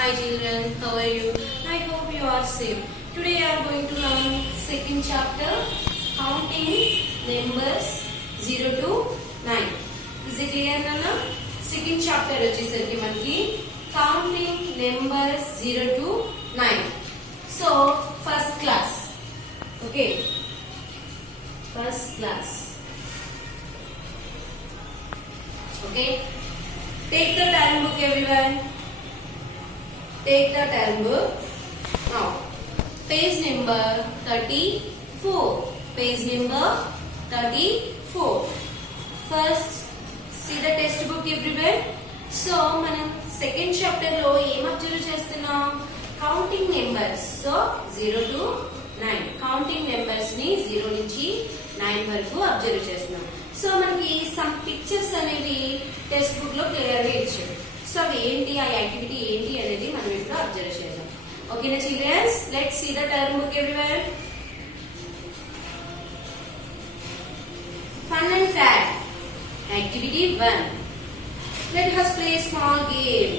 Hi children, how are you? I hope you are safe. Today I am going to learn second chapter, counting numbers 0 to 9. Is it clear Nana? Second chapter వచ్చేసరికి మనకి counting numbers 0 to 9. So first class. Okay. First class. Okay. Take the time book everyone. Take the time book. Now, page number 34. Page number 34. First, see the text book everywhere. So, మనం second chapter లో ఏం observe చేస్తున్నాం? Counting numbers. So, 0 to 9. Counting numbers ని 0 నుంచి 9 వరకు observe చేస్తున్నాం. So మనకి some pictures అనేవి టెక్స్ట్ బుక్ లో క్లియర్ గా ఇచ్చారు. సో అవి ఏంటి, ఆ యాక్టివిటీ ఏంటి అనేది మనం ఇప్పుడు అబ్జర్వ్ చేద్దాం. ఓకేనా childrens? Let's see the term book everyone. Fun and fact activity 1. Let us play small game.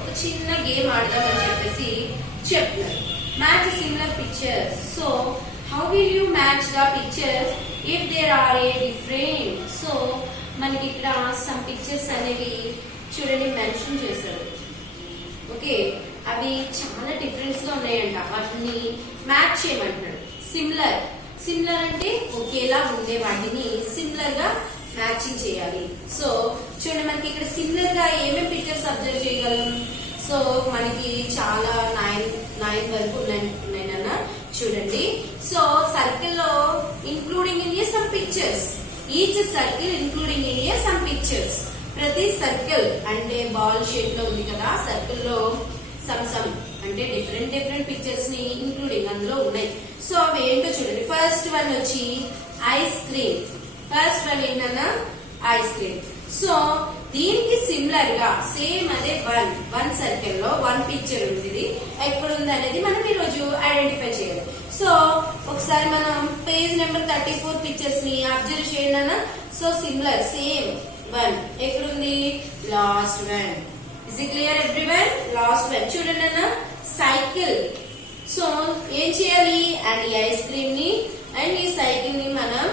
ఒక చిన్న గేమ్ ఆడదామని చెప్పేసి చెప్తున్నారు. Match similar pictures. So how will you match the pictures if there are a different? So మనకి ఇక్కడ some pictures అనేవి చూడండి mention చేశారు. ఓకే, అవి చాలా డిఫరెన్స్ గా ఉన్నాయంట. వాటిని మ్యాచ్ చేయమంటున్నాడు. సిమిలర్ అంటే ఒకేలా ఉండే వాటిని సిమిలర్ గా మ్యాచింగ్ చేయాలి. సో చూడండి మనకి ఇక్కడ సిమిలర్ గా ఏమేమి పిక్చర్స్ అబ్జర్వ్ చేయగలం. సో మనకి చాలా 9 వరకు ఉన్నాయన్న చూడండి. సో సర్కిల్ లో including in some pictures. Each circle including in some pictures. ప్రతి సర్కిల్ అంటే బాల్ షేప్ లో ఉంది కదా, సర్కిల్ లో సమ్ అంటే డిఫరెంట్ పిక్చర్స్ ని ఇంక్లూడింగ్ అందులో ఉన్నాయి. సో అవి ఏంటో చూడండి. ఫస్ట్ వన్ వచ్చి ఐస్ క్రీమ్. ఫస్ట్ వన్ ఏంటన్నా ఐస్ క్రీమ్. సో దీనికి సిమిలర్ గా సేమ్ అదే వన్ సర్కిల్ లో వన్ పిక్చర్ ఉంది. ఎక్కడ ఉంది అనేది మనం ఈ రోజు ఐడెంటిఫై చేయాలి. సో ఒకసారి మనం పేజ్ నెంబర్ 34 పిక్చర్స్ ని అబ్జర్వ్ చేయండి అన్న. సో సిమిలర్ సేమ్ వన్ ఎక్కడుంది? Last one. Is it clear everyone? Last one చూడండి అన్న. సైకిల్. సో ఏం చేయాలి? అండ్ ఈ ఐస్ క్రీమ్ ని అండ్ ఈ సైకిల్ ని మనం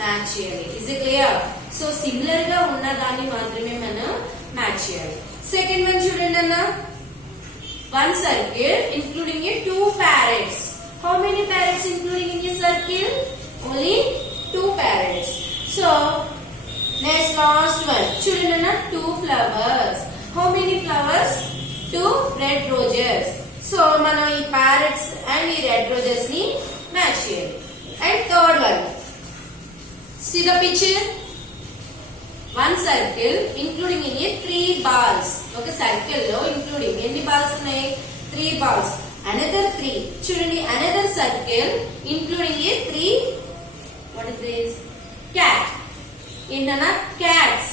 మ్యాచ్ చేయాలి. Is it clear? So similar గా ఉన్న దాన్ని మాత్రమే మనం మ్యాచ్ చేయాలి. సెకండ్ వన్ చూడండి అన్న. One circle including a 2 parrots. How many parrots including in a circle? Only 2 parrots. So next last one చూడండి అన్న. 2 flowers. How many flowers? 2 red roses. So మనం ఈ parrots అండ్ ఈ red roses ని match చేయాలి. And third one, see the picture. One circle including in 3 balls. ఒక circle లో including ఎన్ని బాల్స్ ఉన్నాయి? 3 balls. అనదర్ 3 చూడండి. Another circle including 3. What is this? Cat. ఏంటన్నా? క్యాట్స్.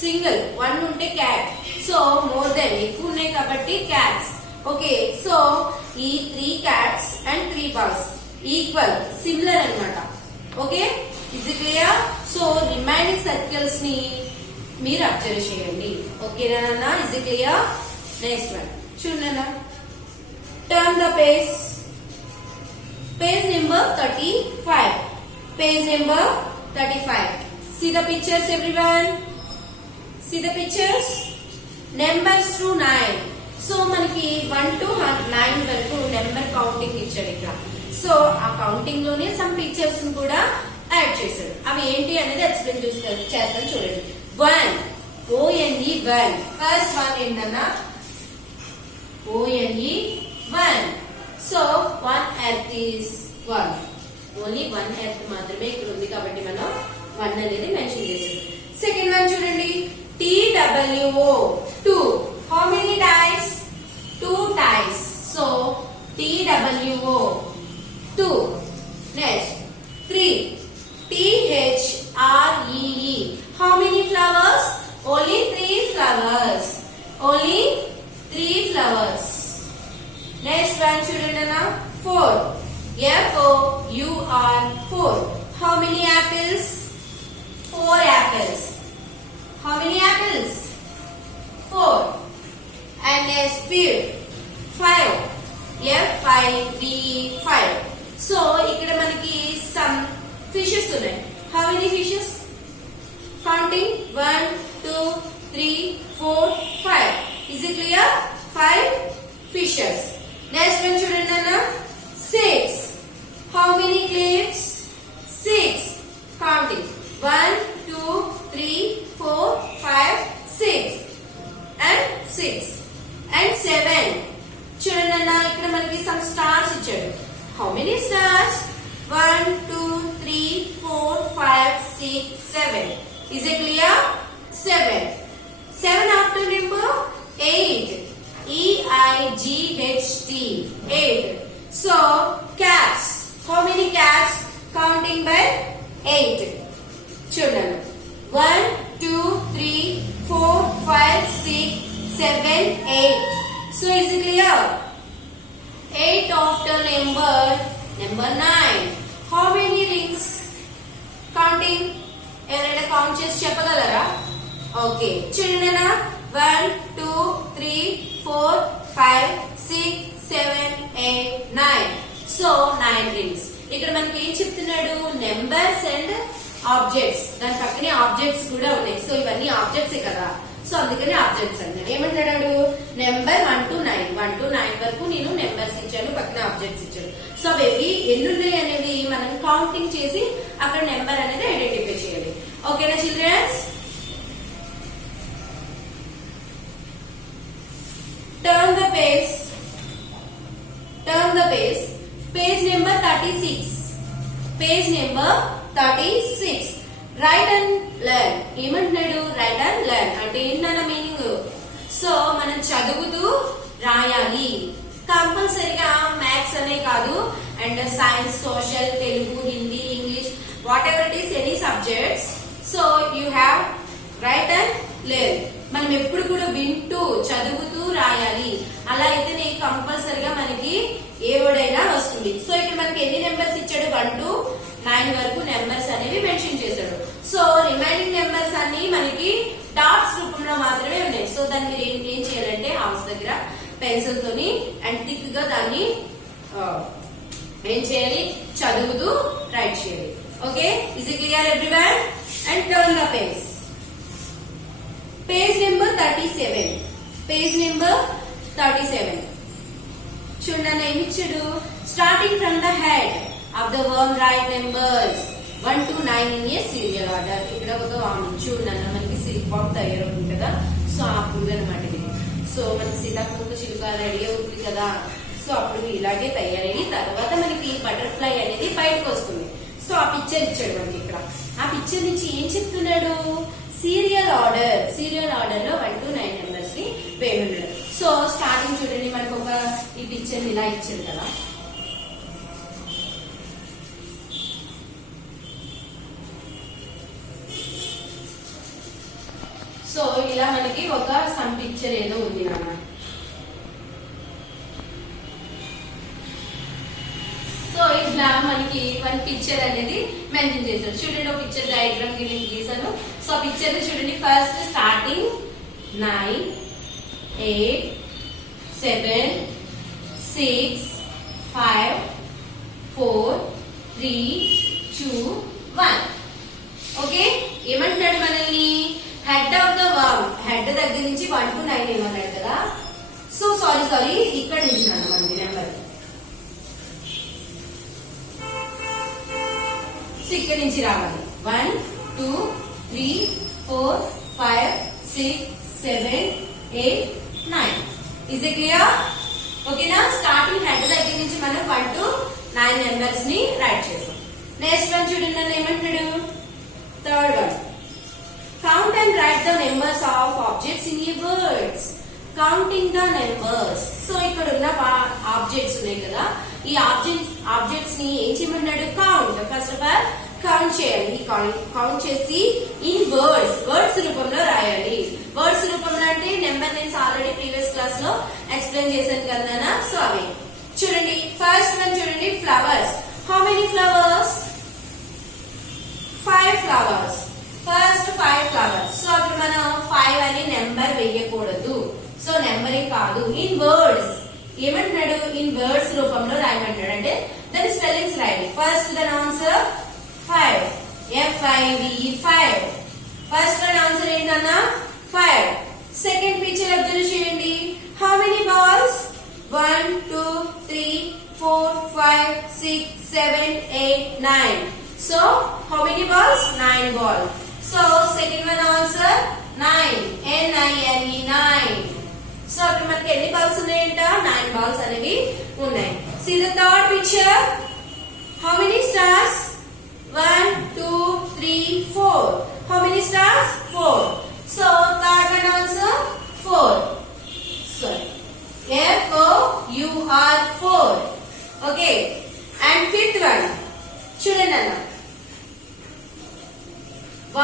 సింగిల్ వన్ ఉంటే క్యాట్. సో మోర్ దెన్ ఎక్కువ ఉన్నాయి కాబట్టి క్యాట్స్. ఓకే, సో ఈ 3 cats and 3 balls equal similar అన్నమాట. Okay, is it clear? So remaining circles ని మీరు అబ్జర్వ్ చేయండి. ఓకేనా నాన్న? Is it clear? Next one చూడండి. Turn the page. Page number 35. Page number 35. See the pictures everyone. See the pictures. Numbers to 9. So మనకి 1 to 9 వరకు number counting ఇచ్చాడు ఇక్కడ. సో ఆ కౌంటింగ్ లోనే సమ్ పిక్చర్స్ కూడా యాడ్ చేశాడు. అవి ఏంటి అనేది ఎక్స్ప్లెయిన్ చేస్తాను చూడండి. 1 ONE 1. ఫస్ట్ వన్ ఏంటన్నా? ONE 1. So 1 earth is 1. Only 1 earth మాత్రమే ఇక్కడ ఉంది కాబట్టి మనం 1 అనేది మెన్షన్ చేసాం. సెకండ్ వన్ చూడండి. TWO 2. How many dice? 2 dice. So TWO 2. Next 3. THREE. How many flowers? Only 3 flowers. Only 3 flowers. Next one children now 4. FOUR 4. How many apples? 4 apples. How many apples? 4. And a speed. 5 5 so ఇక్కడ మనకి some fishes ఉన్నాయి. How many fishes? Counting 1 2 3 4 5. Is it clear? 5 fishes. Next one చూడండి అన్న 6. How many clips? 6. Counting 1 2 3 4 5 6 and 6 and 7. చూడండి అన్న ఇక్కడ మనకి some stars ఇచ్చాడు. How many stars? 1 2 3 4 5 6 7. Is it clear? 7. 7 after number 8. EIGHT 8. So cats. How many cats? Counting by 8. Children 1 2 3 4 5 6 7 8. So is it clear? 8 after number 9. How many rings? Counting. ఎవరైనా count చేసి చెప్పగలరా? Okay చూడండి 1 2 3 4 5 6 7 8 9. So 9 rings. ఇక్కడ మనకి ఏం చెప్తున్నాడు? Numbers and objects. దాని పక్కనే ఆబ్జెక్ట్స్ కూడా ఉన్నాయి. సో ఇవన్నీ ఆబ్జెక్ట్స్ కదా, సో అందుకని ఆబ్జెక్ట్స్ అన్నాడు. ఏమంటాడు? నెంబర్ 1 to 9 వరకు నేను నెంబర్స్ ఇచ్చాను, పక్కన ఆబ్జెక్ట్స్ ఇచ్చాను. సో అవి ఎన్ని ఉన్నాయి అనేవి మనం కౌంటింగ్ చేసి అక్కడ నెంబర్ అనేది ఐడెంటిఫై చేయాలి. ఓకేనా children's? Turn the page. Page number 36. Page number 36. Write and learn. ఏమంటున్నాడు? Write and learn అంటే ఏంటన్న మీనింగ్? సో మనం చదువుతూ రాయాలి. కంపల్సరీగా మ్యాథ్స్ అనే కాదు, and science, social, Telugu, Hindi, English, what ever it is, any subjects. So you have right and learn. మనం ఎప్పుడు కూడా వింటూ చదువుతూ రాయాలి. అలా అయితేనే కంపల్సరిగా మనకి ఏ వర్డ్ అయినా వస్తుంది. సో ఇక్కడ మనకి ఎన్ని నెంబర్స్ ఇచ్చాడు? 1 to 9 వరకు నెంబర్స్ అనేవి మెన్షన్ చేశాడు. సో రిమైనింగ్ నెంబర్స్ అన్ని మనకి డాట్స్ రూపంలో మాత్రమే ఉన్నాయి. సో దాన్ని మీరు ఏం చేయాలంటే హౌస్ దగ్గర పెన్సిల్ తోని అండ్ థిక్ గా దాన్ని ఏం చేయాలి? చదువుతూ రైట్ చేయాలి. Okay, is it clear everyone? And turn the page. Page number 37. Page number 37. చూడండి ఏమి ఇచ్చాడు? Starting from the head of the worm, write numbers 1 to 9 in a serial order. ఇక్కడ ఒక చూడండి మనకి సిల్క్ బామ్ తయారవుతుంది కదా, సో అప్పుడు అనమాట ఇది. సో మనకి సీతాకోక చిలుక రెడీ అవుతుంది కదా, సో అప్పుడు ఇలాగే తయారయ్యి తర్వాత మనకి బటర్ఫ్లై అనేది బయటకు వస్తుంది. సో ఆ పిక్చర్ ఇచ్చాడు మనకి ఇక్కడ. ఆ పిక్చర్ నుంచి ఏం చెప్తున్నాడు? సీరియల్ ఆర్డర్ లో 1 to 9 నెంబర్స్ ని వేయమన్నాడు. సో స్టార్టింగ్ చూడండి మనకు ఒక ఈ పిక్చర్ ఇలా ఇచ్చారు కదా, సో ఇలా మనకి ఒక సమ్ పిక్చర్ ఏదో ఉంది నాన్న. సో ఇట్లా మనకి వన్ పిక్చర్ అనేది మెన్షన్ చేశారు. చూడండి ఒక పిక్చర్ డయాగ్రామ్ గీసాను. సో పిక్చర్ చూడండి, ఫస్ట్ స్టార్టింగ్ 9 8 7 6 5 4 3 2 1. ఓకే, ఏమంటున్నాడు మనల్ని? Head of the worm, head దగ్గర నుంచి 1 to 9 ఏమన్నాడు కదా. సో సారీ ఇక్కడ నుంచి మనకి నెంబర్ ఇక్కడ నుంచి రావాలి. 1 2 3 4 5 6 7 8 9. Is it clear? ఓకేనా? స్టార్టింగ్ హెడ్ దగ్గర నుంచి మనం 1 to 9 నెంబర్స్ ని రైట్ చేసాం. నెక్స్ట్ వన్ చూడండి నన్ను ఏమంటున్నాడు? Third one, count and right the numbers of objects in a words. Counting the numbers. So ఇక్కడ ఉన్న ఆబ్జెక్ట్స్ ఉన్నాయి కదా, ఈ ఆబ్జెక్ట్స్ ని ఏం చేయమన్నాడు? Count. First of all count చేయాలి. కౌంట్ చేసి ఇన్ వర్డ్స్ రూపంలో రాయాలి. వర్డ్స్ రూపంలో అంటే number names already previous class లో ఎక్స్ప్లెయిన్ చేశాను కదా. సో అవి చూడండి. ఫస్ట్ వన్ చూడండి, flowers. How many flowers? 5 flowers. First 5 flowers. So అప్పుడు మనం 5 అని నెంబర్ వేయకూడదు. సో నెంబరింగ్ కాదు, ఇన్ వర్డ్స్ ఏమంటున్నాడు ఇన్ వర్డ్స్ రూపంలో రాయమంటాడు అంటే దాని స్పెల్లింగ్స్ రాయండి. ఫస్ట్ దాని ఆన్సర్ 5 FIVE ఫస్ట్ దాని ఆన్సర్ ఏంటన్నా 5. సెకండ్ పిక్చర్ అబ్జర్వ్ చేయండి. How many balls 1 2 3 4 5 6 7 8 9. So how many balls? 9 balls. So second one answer 9 NINE 9. So అక్కడ మనకి ఎన్ని బాల్స్ ఉన్నాయంట 9 బాల్స్ అనేవి ఉన్నాయి. See the third picture. How many stars? 1 2 3 4. How many stars? 4. So third one answer 4. Sorry. FOUR 4. Okay. And fifth one. చూడండి అన్న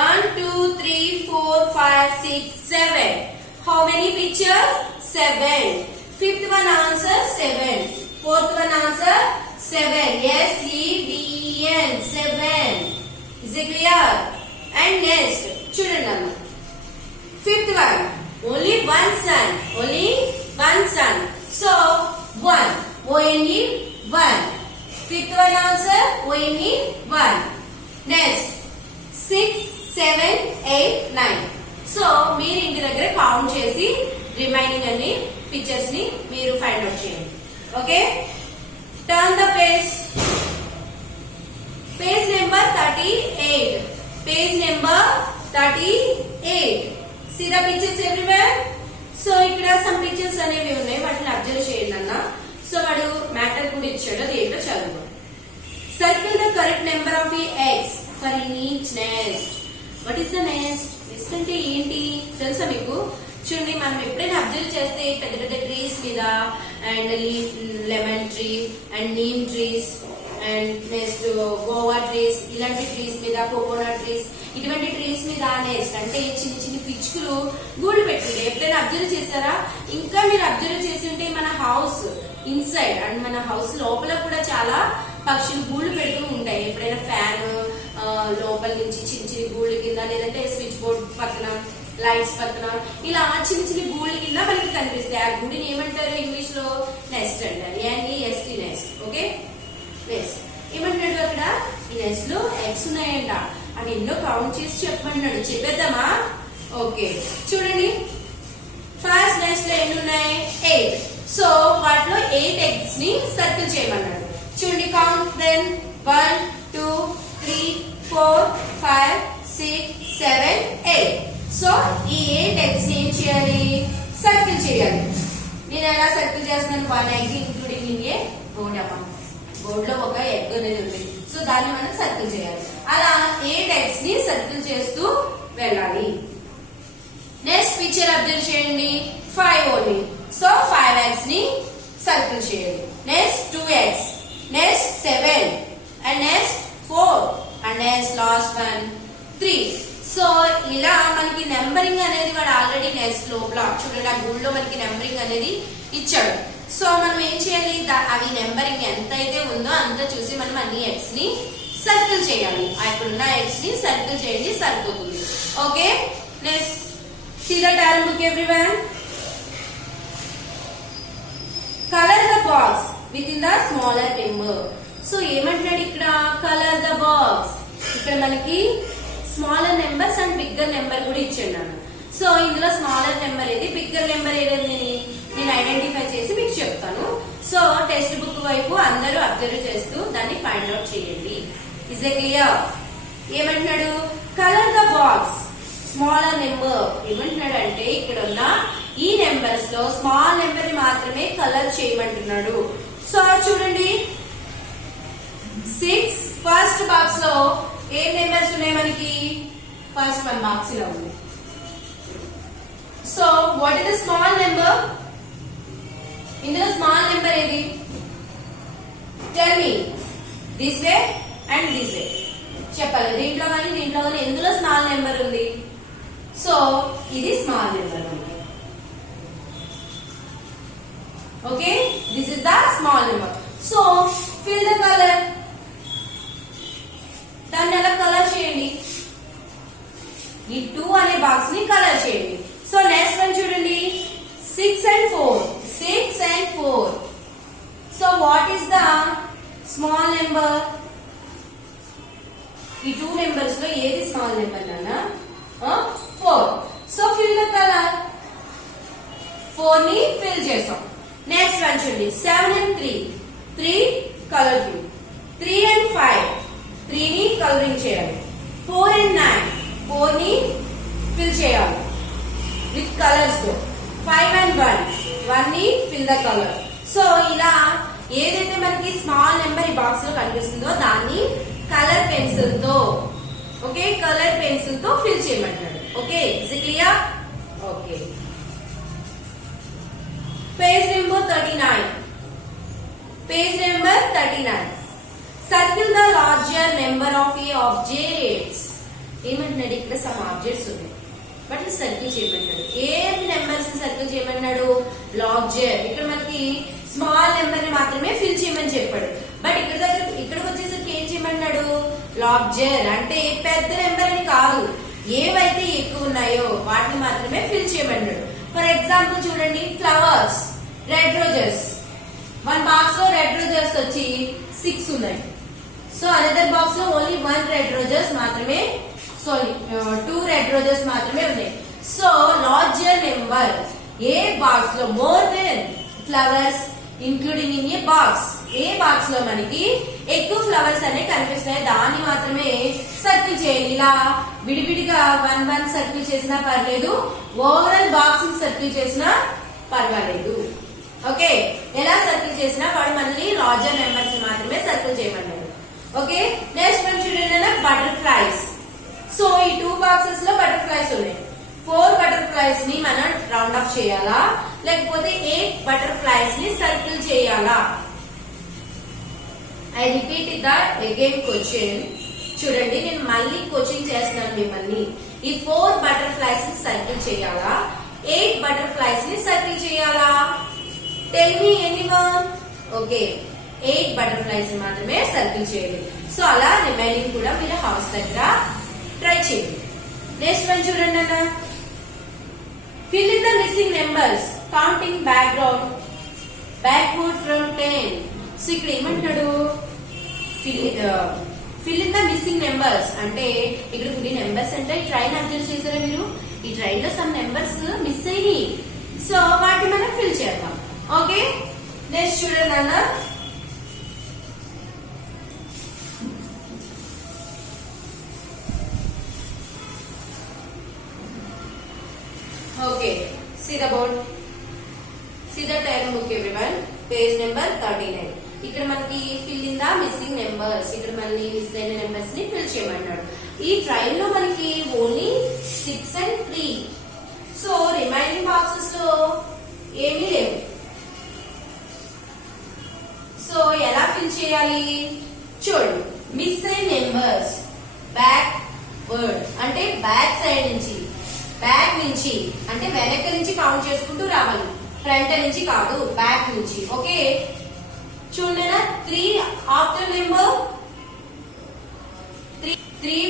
1 2 3 4 5 6 7. How many pictures? 7. Fifth one answer 7. Fourth one answer 7. SEVEN 7. Is it clear? And next చూడండి అన్న fifth one only one sun. So 1 ONE 1. Fifth one answer ONE 1. Next 6 7 8 9. So మీరు ఇంటి దగ్గర count చేసి remaining అన్ని pictures ని మీరు find out చేయండి. Okay, turn the page. Page number 38. Page number 38. See the pictures everywhere. So ఇక్కడ some pictures అనేవి ఉన్నాయి, వాటిని అబ్జర్వ్ చేయండి అన్న. సో వాడు మ్యాటర్ కూడా ఇచ్చాడు, అది ఏంటో చదువు. Circle the correct number of ఈ eggs for in each nest. What is the nest? Nest అంటే ఏంటి తెలుసా మీకు? చూడండి, మనం ఎప్పుడైనా అబ్జర్వ్ చేస్తే పెద్ద పెద్ద ట్రీస్ మీద and lemon tree and neem trees and next Goa trees, ఇలాంటి ట్రీస్ మీద కోకోనట్ ట్రీస్, ఇటువంటి ట్రీస్ మీద నెస్ట్ అంటే చిన్న చిన్న పిచ్చుకలు గూళ్ళు పెట్టుకుంటాయి. ఎప్పుడైనా అబ్జర్వ్ చేశారా? ఇంకా మీరు అబ్జర్వ్ చేసి ఉంటే మన హౌస్ ఇన్సైడ్ అండ్ మన హౌస్ లోపల కూడా చాలా పక్షులు గూళ్ళు పెడుతూ ఉంటాయి. ఎప్పుడైనా ఫ్యాన్ లోపల నుంచి చిన్న చిన్న గూళ్ళ కింద, లేదంటే స్విచ్ బోర్డ్ పక్కన, లైట్స్ పక్కన ఇలా చిన్న చిన్న గూళ్ళ కింద మనకి కనిపిస్తాయి. ఆ గూడిని ఏమంటారు ఇంగ్లీష్ లో? నెస్ట్ అంటారు. NEST NEFT. ఓకే, నెస్ట్ ఏమంటాడు అక్కడ? ఈ నెస్ట్ లో ఎగ్స్ ఉన్నాయంట. అవి ఎన్నో కౌంట్ చేసి చెప్పమన్నాడు. చెప్పేద్దామా? ఓకే, చూడండి, ఫస్ట్ నెస్ట్ లో ఎన్ని ఉన్నాయి? 8. సో వాటిలో 8 eggs ని సర్కిల్ చేయమన్నాడు. చూడండి, కౌంట్ దెన్ 1 2 3 4 5 6 7 8. సో ఈ 8 eggs ని ఏం చేయాలి? సర్కిల్ చేయాలి. నేను ఎలా సర్కిల్ చేస్తున్నాను? 1 egg including in a board అమ్మా. బోర్డ్ లో ఒక ఎగ్ అనేది ఉంది. సో దాన్ని మనం సర్కిల్ చేయాలి. అలా 8 eggs ని సర్కిల్ చేస్తూ వెళ్ళాలి. నెక్స్ట్ పిక్చర్ అబ్జర్వ్ చేయండి. 5 ఓన్లీ. సో 5 eggs ని సర్కిల్ చేయాలి. Next 2 eggs, next 7 and next 4 and next last one 3. So ఇలా మనకి నెంబరింగ్ అనేది వాడు ఆల్రెడీ నెక్స్ట్ లోపల చూడండి, ఆ గూళ్ళో మనకి నెంబరింగ్ అనేది ఇచ్చాడు. సో మనం ఏం చేయాలి? అవి నెంబరింగ్ ఎంత అయితే ఉందో అంత చూసి మనం అన్ని ఎగ్స్ ని సర్కిల్ చేయాలి. ఇప్పుడున్న ఎగ్స్ ని సర్కిల్ చేయండి, సరిపోతుంది. Okay, next see the turn book everyone. Colour the box within the smaller number. So ఏమంటున్నాడు ఇక్కడ? Colour the box. ఇక్కడ మనకి smaller numbers and bigger number కూడా ఇచ్చాడు. సో ఇందులో స్మాలర్ నెంబర్ ఏది, బిగ్గర్ నెంబర్ ఏదని నేను ఐడెంటిఫై చేసి మీకు చెప్తాను. సో టెక్స్ట్ బుక్ వైపు అందరూ అబ్జర్వ్ చేస్తూ దాన్ని ఫైండ్ అవుట్ చేయండి. Is a clear? ఏమంటున్నాడు? Colour the box smaller number. ఏమంటున్నాడు అంటే ఇక్కడ ఉన్న ఈ నెంబర్స్ లో స్మాల్ నెంబర్ మాత్రమే కలర్ చేయమంటున్నాడు. సో చూడండి, 6 ఫస్ట్ బాక్స్ లో ఏ నెంబర్స్ ఉన్నాయి మనకి? ఫస్ట్ 1 బాక్స్ లో ఉంది. So what is the small number? ఇందులో స్మాల్ నెంబర్ ఏది? Tell me. This way and this way చెప్పాలి. దీంట్లో కానీ దీంట్లో కానీ ఎందులో స్మాల్ నెంబర్ ఉంది? సో ఇది స్మాల్ నెంబర్ ఉంది. Okay, this is the small number. So fill the colour. దాన్ని అలా కలర్ చేయండి. ఈ 2 అనే బాక్స్ ని కలర్ చేయండి. సో నెక్స్ట్ వన్ చూడండి, 6 and 4. 6 and 4. Small number. ఈ 2 నెంబర్స్ లో ఏది స్మాల్ నెంబర్ నాన్న? 4. So fill the colour. 4 ని ఫిల్ చేసాం. నెక్స్ట్ వన్ చూడండి 7 and 3. 3 colour blue. 3 and 5. 3 ని కలరింగ్ చేయాలి. 4 and 9. 4 ని ఫిల్ చేయాలి విత్ కలర్స్ తో. 5 and 1. 1 ని ఫిల్ ద కలర్. సో ఇలా ఏదైతే మనకి స్మాల్ నెంబర్ ఈ బాక్స్ లో కనిపిస్తుందో దాన్ని కలర్ పెన్సిల్ తో, ఓకే, కలర్ పెన్సిల్ తో ఫిల్ చేయమంటాడు. Okay, is it clear? Okay. Page number 39. Page number 39. Circle the larger number of a objects. ఏమంటున్నాడు ఇక్కడ? సమ్ ఆబ్జెక్ట్స్ ఉన్నాయి బట్ సర్కిల్ చేయమన్నాడు. ఏం నెంబర్స్ సర్కిల్ చేయమన్నాడు? లార్జర్. ఇక్కడ మనకి స్మాల్ నెంబర్ ని మాత్రమే ఫిల్ చేయమని చెప్పాడు. బట్ ఇక్కడికి వచ్చేసరికి ఏం చేయమన్నాడు? లార్జర్ అంటే పెద్ద నెంబర్ అని కాదు, ఏవైతే ఎక్కువ ఉన్నాయో వాటిని మాత్రమే ఫిల్ చేయమన్నాడు. ఫర్ ఎగ్జాంపుల్ చూడండి, ఫ్లవర్స్, రెడ్ రోజెస్. 1 బాక్స్ లో రెడ్ రోజెస్ వచ్చి 6 ఉన్నాయి. సో అనదర్ బాక్స్ లో ఓన్లీ 1 రెడ్ రోజెస్ మాత్రమే, సారీ 2 రెడ్ రోజెస్ మాత్రమే ఉన్నాయి. సో లార్జర్ నెంబర్ ఏ బాక్స్ లో more than flowers including in a box. A box లో మనకి ఎక్కువ ఫ్లవర్స్ అనేవి కనిపిస్తాయి దాన్ని మాత్రమే సర్కిల్ చేయాలి. ఇలా విడివిడిగా 1 సర్కిల్ చేసినా పర్లేదు, ఓవరాల్ బాక్స్ సర్కిల్ చేసినా పర్వాలేదు. ఓకే, ఎలా సర్కిల్ చేసినా వాడు మళ్ళీ లార్జర్ నెంబర్స్ మాత్రమే సర్కిల్ చేయమన్నాడు. ఓకే, నెక్స్ట్ మనం చూడండి బటర్ఫ్లైస్. సో ఈ 2 బాక్సెస్ లో బటర్ఫ్లైస్ ఉన్నాయి. 4 బటర్ఫ్లైస్ ని మనం రౌండ్ ఆఫ్ చేయాలా లేకపోతే 8 బటర్ఫ్లైస్ ని సర్కిల్ చేయాలా? I repeat the again question. చూడండి, నేను మళ్ళీ క్వశ్చన్ చేస్తున్నాను మిమ్మల్ని. ఈ 4 బటర్ఫ్లైస్ ని సర్కిల్ చేయాలా 8 బటర్ఫ్లైస్ ని సర్కిల్ చేయాలా? Tell me anyone. Okay, 8 butterflies ని మాత్రమే సర్కిల్ చేయాలి. సో అలా రిమైనింగ్ కూడా మీరు హౌస్ దగ్గర ట్రై చేయండి. నెక్స్ట్ వన్ చూడండి అన్న, fill in the missing numbers counting backward from 10. So ఇక్కడ ఏమంటాడు? Fill in the missing numbers అంటే ఇక్కడ కొన్ని నెంబర్స్ అంటే ఈ ట్రైన్ అబ్జర్వ్ చేశారా మీరు? ఈ ట్రైన్ లో సమ్ నెంబర్స్ మిస్ అయ్యి, సో వాటిని మనం ఫిల్ చేద్దాం. ఓకే, నెక్స్ట్ చూడండి అన్న, okay, see the board, see the time book everyone, page number 39. ఇక్కడ మనకి fill in the missing numbers, ఇక్కడ మళ్ళీ మిస్ అయిన నెంబర్స్ ని ఫిల్ చేయమన్నాడు. ఈ ట్రైన్ లో మనకి only 6 and 3. So remaining boxes లో ఏమీ లేవు. సో ఎలా ఫిల్ చేయాలి చూడండి. మిస్ అయిన నెంబర్స్ బ్యాక్ వర్డ్ అంటే బ్యాక్ సైడ్ నుంచి, బ్యాక్ నుంచి అంటే వెనక నుంచి కౌంట్ చేసుకుంటూ రావాలి, ఫ్రంట్ నుంచి కాదు, బ్యాక్ నుంచి. ఓకే, చూడండి 3 after number, 3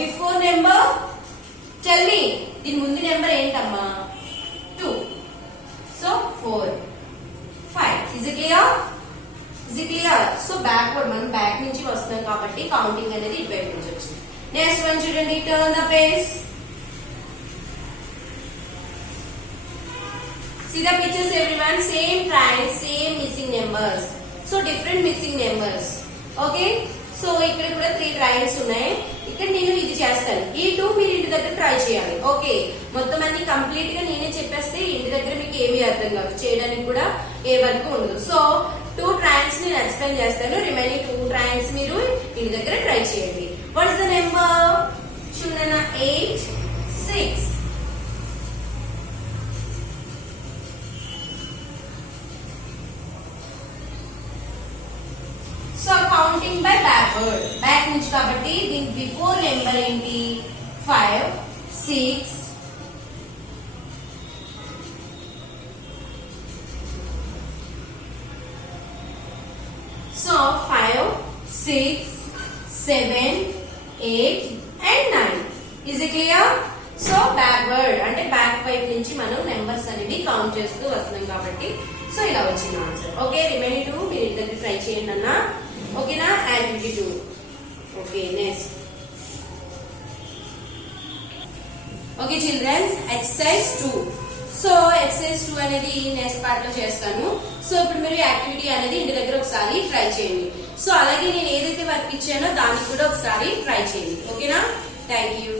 before number. Tell me, దీని ముందు నెంబర్ ఏంటమ్మా? 2. So 4, 5. Is it clear? Is it clear? So backward, మనం బ్యాక్ నుంచి వస్తున్నాం కాబట్టి కౌంటింగ్ అనేది ఇటువైపు నుంచి వచ్చింది. నెక్స్ట్ వన్ చూడండి, turn the page. See the pictures everyone, same train, same missing numbers. So different missing numbers. Okay, so ఇక్కడ కూడా 3 trains ఉన్నాయి. ఇక్కడ నేను ఇది చేస్తాను, ఈ 2 మీరు ఇంటి దగ్గర ట్రై చేయాలి. ఓకే, మొత్తం అన్ని కంప్లీట్ గా నేనే చెప్పేస్తే ఇంటి దగ్గర మీకు ఏమీ అర్థం కాదు, చేయడానికి కూడా ఏ వర్క్ ఉండదు. సో 2 trains నేను ఎక్స్ప్లెయిన్ చేస్తాను, రిమైనింగ్ 2 trains మీరు ఇంటి దగ్గర ట్రై చేయండి. What is the number? చూడండి 8, 6. So counting by backward, back నుంచి కాబట్టి దీని బిఫోర్ నెంబర్ ఏంటి? 5, 6. So 5, 6, 7, 8 and 9. Is it clear? So backward అంటే బ్యాక్ వైపు నుంచి మనం నెంబర్స్ అనేవి కౌంట్ చేస్తూ వస్తున్నాం కాబట్టి సో ఇలా వచ్చింది ఆన్సర్. ఓకే, రిమైనింగ్ 2 మీరు ఇద్దరికి ట్రై చేయండి అన్న. ఓకేనా? Activity 2. Okay, next. Okay childrens, exercise 2. So exercise 2 అనేది నెక్స్ట్ పార్ట్ లో చేస్తాను. సో ఇప్పుడు మీరు యాక్టివిటీ అనేది ఇంటి దగ్గర ఒకసారి ట్రై చేయండి. సో అలాగే నేను ఏదైతే వర్క్ ఇచ్చానో దానికి కూడా ఒకసారి ట్రై చేయండి. ఓకేనా? Thank you.